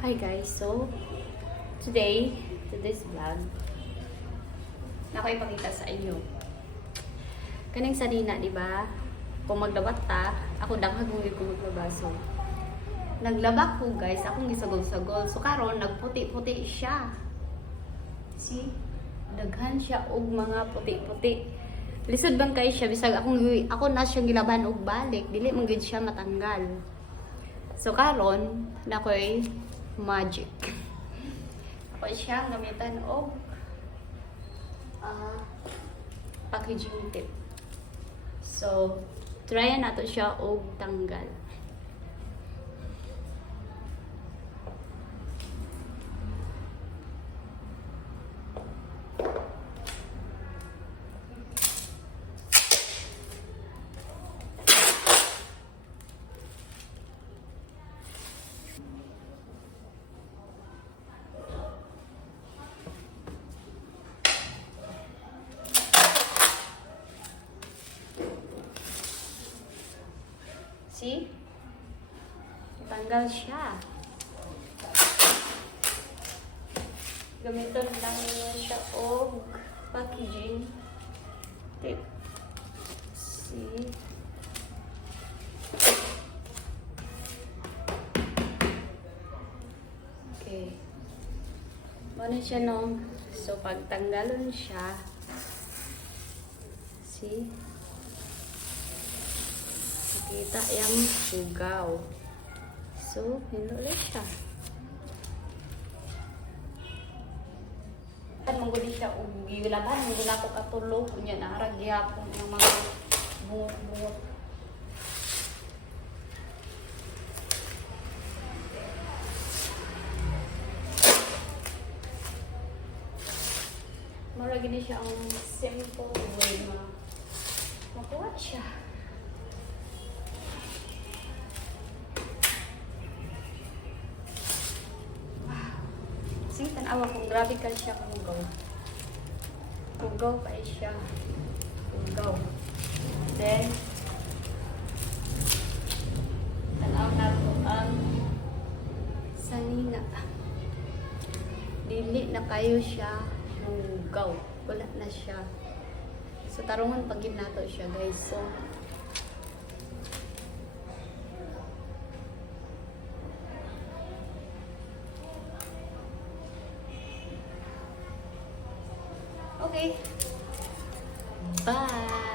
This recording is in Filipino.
Hi guys, so today's vlog, na ko ipakita sa inyo. Kaning sanina, di ba? Kung maglabak ta, ako daghag mo ko maglaba. So, naglaba ko guys, akong gisagol-sagol. So karon nagputi-puti siya. See? Daghan siya og mga puti-puti. Lisod bang kay siya bisag ako na siyang gilaban og balik, dili man gyud siya matanggal. So karon nakoy magic. Ako siya gamitan og packaging tip. So try nato siya og tanggal. See? Tanggal siya. Gamiton lang niya siya og packaging tape. See? Okay. Muna siya no. So, pag tanggalon siya, see? Kita yang sugaw. So, hinulit siya. Mangguli siya og gilaban, hindi na ako katulog kunya naarag gihapon ng mga bungot-bungot. Mura gini siya ang simple way makuha siya. Tanawa kung grabe ka siya kugaw. Kugaw pa siya. Kugaw. Then, tanaw na ito ang sanina. Dili na kayo siya kugaw. Wala na siya. So, tarungan pagin nato siya guys. So, okay. Bye.